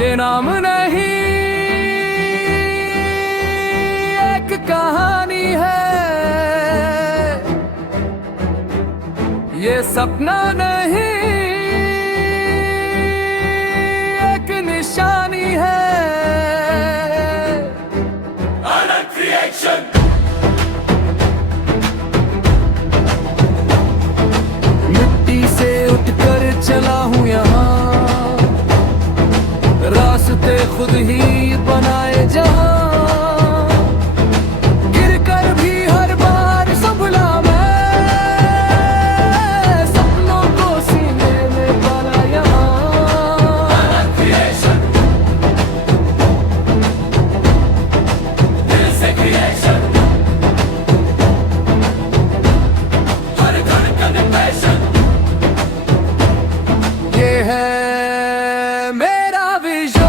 ये नाम नहीं एक कहानी है, ये सपना नहीं एक निशानी है। अनंत क्रिएशन। मिट्टी से उठकर चला हूँ यहाँ, रास्ते खुद ही बनाए जहाँ, गिर कर भी हर बार संभला मैं, सपनों को सीने में पाला यहाँ। अनंत क्रिएशन, दिल से क्रिएशन, हर धड़कन पैशन। ये है मेरा विजन,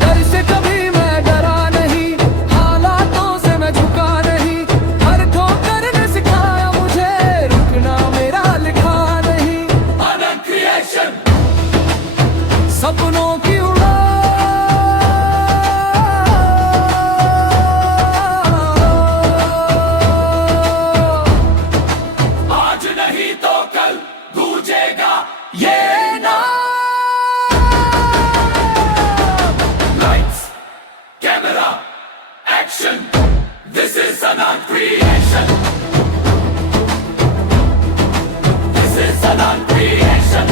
डर से कभी मैं डरा नहीं, हालातों से मैं झुका नहीं, हर ठोकर ने सिखाया मुझे रुकना मेरा लिखा नहीं। अनंत क्रिएशन, सपनों की उड़ान, आज नहीं तो कल गूंजेगा ये नाम। Lights, camera, action. This is Ananth creation. This is Ananth creation.